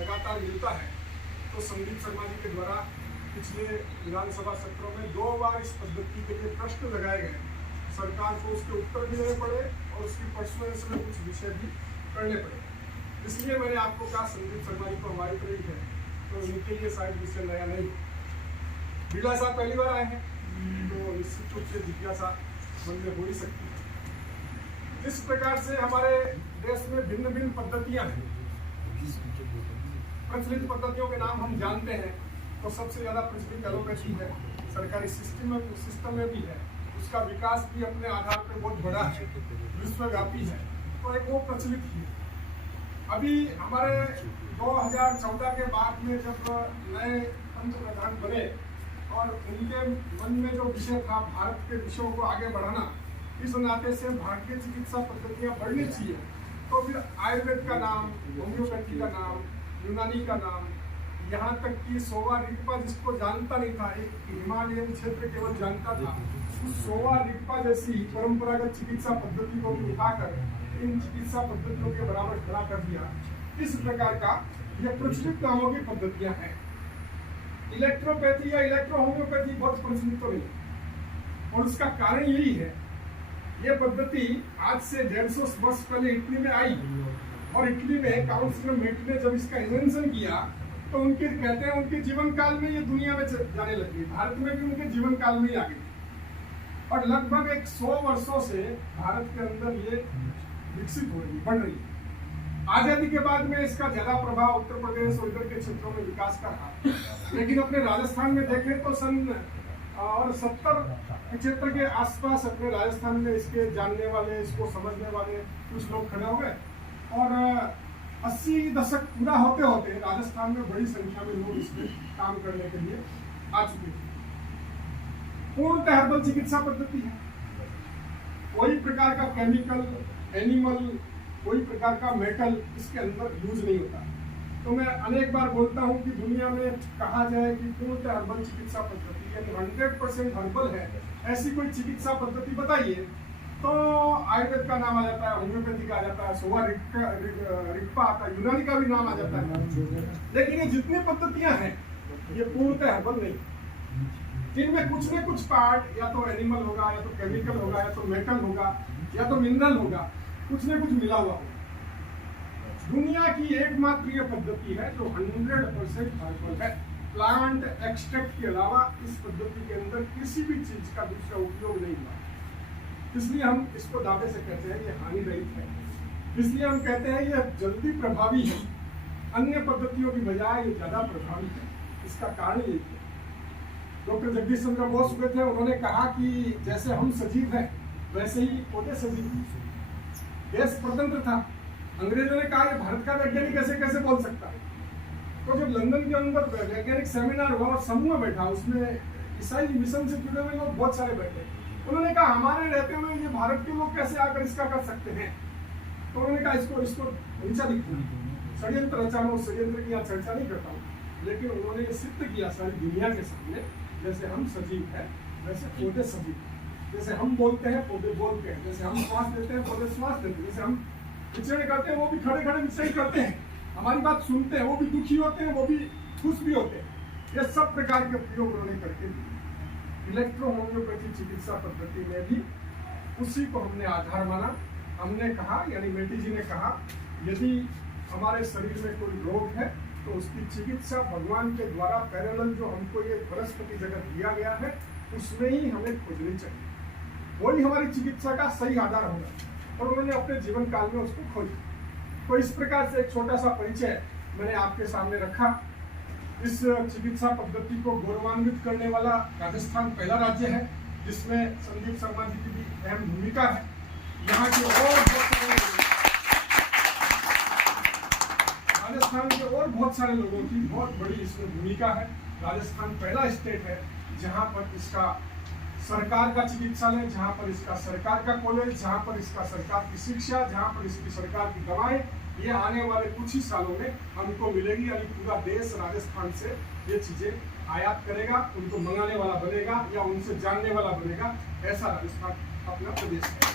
लगातार मिलता है, तो संदीप शर्मा जी के द्वारा पिछले विधानसभा सत्रों में 2 बार इस पद्धति के लिए प्रश्न लगाए गए। सरकार को उसके उत्तर भी देने पड़े और उसकी परसुएंस में कुछ विषय भी करने पड़े। इसलिए मैंने आपको कहा संदीप शर्मा जी को हमारी तरह है, तो उनके लिए शायद विषय नया नहीं। बिरला साहब पहली बार आए हैं, तो निश्चित रूप से जिज्ञासा मन में हो ही सकती है। जिस प्रकार से हमारे देश में भिन्न भिन्न पद्धतियां हैं, प्रचलित पद्धतियों के नाम हम जानते हैं, तो सबसे ज्यादा प्रचलित एलोपैथी है, सरकारी सिस्टम में भी है, उसका विकास भी अपने आधार पर बहुत बड़ा है, विश्वव्यापी है, तो एक वो प्रचलित ही है। अभी हमारे 2014 के बाद में जब नए पंतप्रधान बने और उनके मन में जो विषय था भारत के विषयों को आगे बढ़ाना, इस नाते से भारतीय चिकित्सा पद्धतियां बढ़नी चाहिए, तो फिर आयुर्वेद का नाम, होम्योपैथी का नाम, यूनानी का नाम, यहाँ तक कि सोवा रिगपा जिसको जानता नहीं था, एक हिमालयन क्षेत्र केवल जानता था, उस सोवा रिगपा जैसी परंपरागत चिकित्सा पद्धति को भी उठाकर इन चिकित्सा पद्धतियों के बराबर खड़ा कर दिया। इस प्रकार का यह प्रचलित नामों की पद्धतियां हैं। इलेक्ट्रोपैथी या इलेक्ट्रो होम्योपैथी बहुत प्रचलित तो नहीं, और उसका कारण यही है, ये पद्धति आज से 150 वर्ष पहले इटली में आई, और इटली में काउंसिलर मेट ने जब इसका इन्वेंशन किया तो उनके कहते हैं उनके जीवन काल में ये दुनिया में जाने लगी, भारत में भी उनके जीवन काल में ही आ गई, और लगभग 100 वर्षों से भारत के अंदर ये विकसित हो रही है, बढ़ रही है। आजादी के बाद में इसका ज्यादा प्रभाव उत्तर प्रदेश और इधर के क्षेत्रों में विकास का रहा, लेकिन अपने राजस्थान में देखें तो सन और 70-75 के आसपास अपने राजस्थान में इसके जानने वाले, इसको समझने वाले कुछ लोग खड़े हो गए, और 80 दशक पूरा होते होते राजस्थान में बड़ी संख्या में लोग इसमें काम करने के लिए आ चुके थे। पूर्णतः हर्बल चिकित्सा पद्धति है, कोई प्रकार का केमिकल, एनिमल, कोई प्रकार का मेटल इसके अंदर यूज नहीं होता। तो मैं अनेक बार बोलता हूँ कि दुनिया में कहा जाए कि पूर्णतः हर्बल चिकित्सा पद्धति है, तो 100% हर्बल है, ऐसी कोई चिकित्सा पद्धति बताइए, तो आयुर्वेद का नाम आ जाता है, होम्योपैथी का आ जाता है, सोवा रिगपा आता है, यूनानी का भी नाम आ जाता है। लेकिन ये जितनी पद्धतियां हैं ये पूर्णतः हर्बल नहीं, जिनमें कुछ न कुछ पार्ट या तो एनिमल होगा, या तो केमिकल होगा, या तो मेटल होगा, या तो मिनरल होगा, कुछ न कुछ मिला हुआ होगा। दुनिया की एकमात्र ये पद्धति है जो 100% हर्बल है। प्लांट एक्सट्रैक्ट के अलावा इस पद्धति के अंदर किसी भी चीज का दूसरा उपयोग नहीं हुआ, इसलिए हम इसको दावे से कहते हैं ये हानि रहित है। इसलिए हम कहते हैं ये जल्दी प्रभावी है, अन्य पद्धतियों की बजाय ये ज्यादा प्रभावी है। इसका कारण यही है, डॉक्टर जगदीश चंद्र बोस हुए थे, उन्होंने कहा कि जैसे हम सजीव हैं वैसे ही पौधे सजीव हैं। देश स्वतंत्र था, अंग्रेजों ने कहा भारत का वैज्ञानिक ऐसे कैसे बोल सकता है, तो जब लंदन के अंदर वैज्ञानिक सेमिनार हुआ और समूह बैठा, उसमें ईसाई मिशन से जुड़े हुए लोग बहुत सारे बैठे, उन्होंने कहा हमारे रहते हुए ये भारत के लोग कैसे आकर इसका कर सकते हैं। तो उन्होंने कहा इसको नीचा दिखता, षड्यंत्र रचा, मैं षड्यंत्र की यहाँ चर्चा नहीं करता हूँ, लेकिन उन्होंने ये सिद्ध किया सारी दुनिया के सामने, जैसे हम सजीव हैं वैसे पौधे सजीव, जैसे हम बोलते हैं पौधे बोलते हैं, जैसे हम श्वास लेते हैं पौधे श्वास लेते हैं, जैसे हम विचरण करते हैं वो भी खड़े खड़े विचरण करते हैं, हमारी बात सुनते हैं, वो भी दुखी होते हैं, वो भी खुश भी होते हैं। ये सब प्रकार के प्रयोग उन्होंने करके इलेक्ट्रो होम्योपैथी चिकित्सा पद्धति में भी उसी को हमने आधार माना। हमने कहा, यानी मेटी जी ने कहा, यदि हमारे शरीर में कोई रोग है तो उसकी चिकित्सा भगवान के द्वारा पैरेलल जो हमको ये वनस्पति जगत दिया गया है उसमें ही हमें खोजनी चाहिए, वही हमारी चिकित्सा का सही आधार होगा, और उन्होंने अपने जीवन काल में उसको खोजा। तो इस प्रकार से एक छोटा सा परिचय मैंने आपके सामने रखा। इस चिकित्सा पद्धति को गौरवान्वित करने वाला राजस्थान पहला राज्य है जिसमें संदीप शर्मा जी की भी अहम भूमिका है। यहाँ के राजस्थान के और बहुत सारे लोगों की बहुत बड़ी इसमें भूमिका है। राजस्थान पहला स्टेट है जहाँ पर इसका सरकार का चिकित्सालय, जहाँ पर इसका सरकार का कॉलेज, जहाँ पर इसका सरकार की शिक्षा, जहाँ पर इसकी सरकार की दवाएं, ये आने वाले कुछ ही सालों में हमको मिलेगी। यानी पूरा देश राजस्थान से ये चीजें आयात करेगा, उनको मंगाने वाला बनेगा या उनसे जानने वाला बनेगा, ऐसा राजस्थान अपना प्रदेश है।